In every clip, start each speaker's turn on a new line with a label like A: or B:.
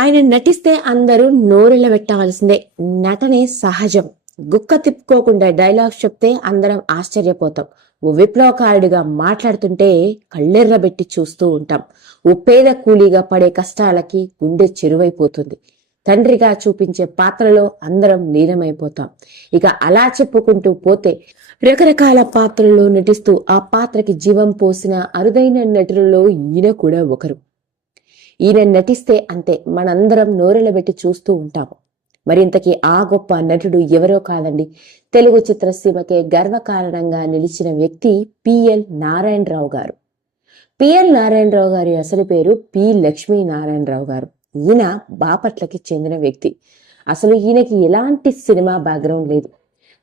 A: ఆయన నటిస్తే అందరూ నోరెళ్ళ పెట్టవలసిందే నటనే సహజం. గుక్క తిప్పుకోకుండా డైలాగ్స్ చెప్తే అందరం ఆశ్చర్యపోతాం. ఓ విప్లవకారుడిగా మాట్లాడుతుంటే కళ్ళెర్రబెట్టి చూస్తూ ఉంటాం. ఓ పేద కూలీగా పడే కష్టాలకి గుండె చెరువైపోతుంది. తండ్రిగా చూపించే పాత్రలో అందరం లీనమైపోతాం. ఇక అలా చెప్పుకుంటూ పోతే రకరకాల పాత్రల్లో నటిస్తూ ఆ పాత్రకి జీవం పోసిన అరుదైన నటులలో ఈయన కూడా ఒకరు. ఈయన నటిస్తే అంతే మనందరం నోరెలబెట్టి చూస్తూ ఉంటాము. మరింతకీ ఆ గొప్ప నటుడు ఎవరో కాదండి. తెలుగు చిత్రసీమకే గర్వకారణంగా నిలిచిన వ్యక్తి పిఎల్ నారాయణరావు గారు. పిఎల్ నారాయణరావు గారి అసలు పేరు పి లక్ష్మీ నారాయణరావు గారు. ఈయన బాపట్లకి చెందిన వ్యక్తి. అసలు ఈయనకి ఎలాంటి సినిమా బ్యాక్గ్రౌండ్ లేదు.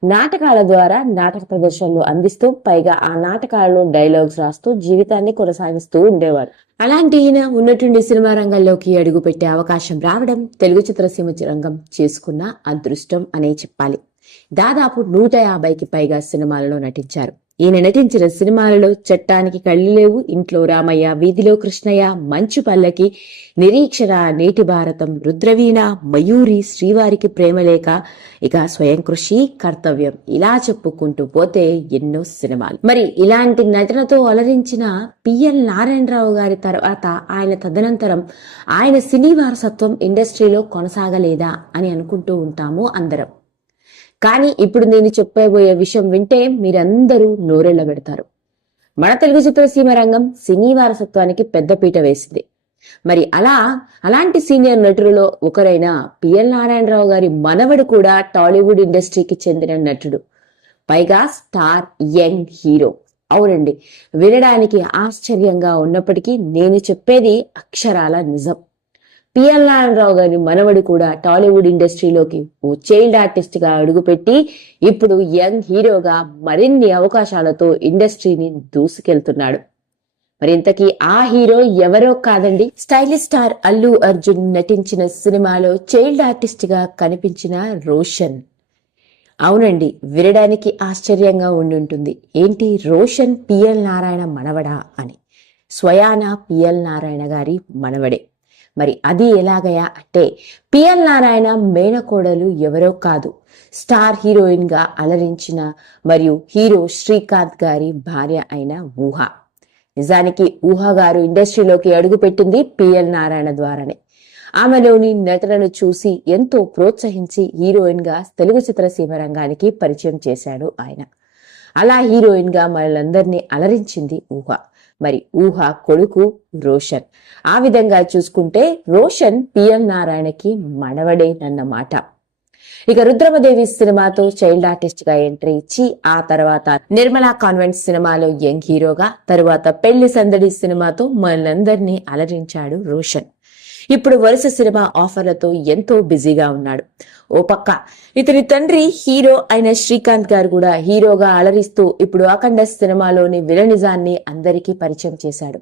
A: నాటకాల ద్వారా నాటక ప్రదర్శనలు అందిస్తూ పైగా ఆ నాటకాలలో డైలాగ్స్ రాస్తూ జీవితాన్ని కొనసాగిస్తూ ఉండేవారు. అలాంటి ఈయన ఉన్నటువంటి సినిమా రంగంలోకి అడుగు పెట్టే అవకాశం రావడం తెలుగు చిత్రసీమ రంగం చేసుకున్న అదృష్టం అనే చెప్పాలి. దాదాపు నూట యాభైకి పైగా సినిమాలలో నటించారు. ఈయన నటించిన సినిమాలలో చట్టానికి కళ్ళు లేవు. ఇంట్లో రామయ్య వీధిలో కృష్ణయ్య మంచు పల్లకి నిరీక్షణ నేటి భారతం రుద్రవీణ మయూరి శ్రీవారికి ప్రేమలేఖ ఇక స్వయం కృషి కర్తవ్యం ఇలా చెప్పుకుంటూ పోతే ఎన్నో సినిమాలు. మరి ఇలాంటి నటనతో అలరించిన పిఎల్ నారాయణరావు గారి తర్వాత ఆయన తదనంతరం ఆయన సినీ వారసత్వం ఇండస్ట్రీలో కొనసాగలేదా అని అనుకుంటూ ఉంటాము అందరం. కానీ ఇప్పుడు నేను చెప్పబోయే విషయం వింటే మీరందరూ నోరెళ్ళ పెడతారు. మన తెలుగు చిత్రసీమ రంగం సినీ వారసత్వానికి పెద్దపీట వేసింది. మరి అలా అలాంటి సీనియర్ నటులలో ఒకరైన పిఎల్ నారాయణరావు గారి మనవడు కూడా టాలీవుడ్ ఇండస్ట్రీకి చెందిన నటుడు. పైగా స్టార్ యంగ్ హీరో. అవునండి వినడానికి ఆశ్చర్యంగా ఉన్నప్పటికీ నేను చెప్పేది అక్షరాల నిజం. పిఎల్ నారాయణరావు గారి మనవడు కూడా టాలీవుడ్ ఇండస్ట్రీలోకి ఓ చైల్డ్ ఆర్టిస్ట్గా అడుగుపెట్టి ఇప్పుడు యంగ్ హీరోగా మరిన్ని అవకాశాలతో ఇండస్ట్రీని దూసుకెళ్తున్నాడు. మరి ఇంతకీ ఆ హీరో ఎవరో కాదండి? స్టైలిష్ స్టార్ అల్లు అర్జున్ నటించిన సినిమాలో చైల్డ్ ఆర్టిస్ట్గా కనిపించిన రోషన్. అవునండి వినడానికి ఆశ్చర్యంగా ఉండుంటుంది. ఏంటి రోషన్ పిఎల్ నారాయణ మనవడా అని? స్వయాన పిఎల్ నారాయణ గారి మనవడే. మరి అది ఎలాగయా అంటే పిఎల్ నారాయణ మేనకోడలు ఎవరో కాదు. స్టార్ హీరోయిన్గా అలరించిన మరియు హీరో శ్రీకాంత్ గారి భార్య అయిన ఊహ. నిజానికి ఊహ గారు ఇండస్ట్రీలోకి అడుగుపెట్టింది పిఎల్ నారాయణ ద్వారానే. ఆమెలోని నటనను చూసి ఎంతో ప్రోత్సహించి హీరోయిన్గా తెలుగు చిత్రసీమ రంగానికి పరిచయం చేశాడు ఆయన. అలా హీరోయిన్గా మనలందరినీ అలరించింది ఊహ. మరి ఊహ కొడుకు రోషన్. ఆ విధంగా చూసుకుంటే రోషన్ పిఎల్ నారాయణకి మనవడేనన్నమాట ఇక రుద్రమదేవి సినిమాతో చైల్డ్ ఆర్టిస్ట్గా ఎంట్రీ ఇచ్చి ఆ తర్వాత నిర్మలా కాన్వెంట్ సినిమాలో యంగ్ హీరోగా తరువాత పెళ్ళి సందడి సినిమాతో మనందరినీ అలరించాడు రోషన్. ఇప్పుడు వరుస సినిమా ఆఫర్లతో ఎంతో బిజీగా ఉన్నాడు. ఓ పక్క ఇతని తండ్రి హీరో అయిన శ్రీకాంత్ గారు కూడా హీరోగా అలరిస్తూ ఇప్పుడు అఖండ సినిమాలోని విలనిజాన్ని అందరికీ పరిచయం చేశాడు.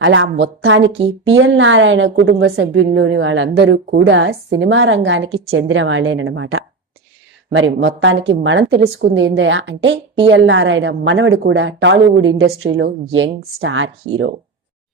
A: అలా మొత్తానికి పిఎల్ నారాయణ కుటుంబ సభ్యుల్లోని వాళ్ళందరూ కూడా సినిమా రంగానికి చెందిన వాళ్ళేనమాట మరి మొత్తానికి మనం తెలుసుకుంది ఏందయా అంటే పిఎల్ నారాయణ మనవడు కూడా టాలీవుడ్ ఇండస్ట్రీలో యంగ్ స్టార్ హీరో.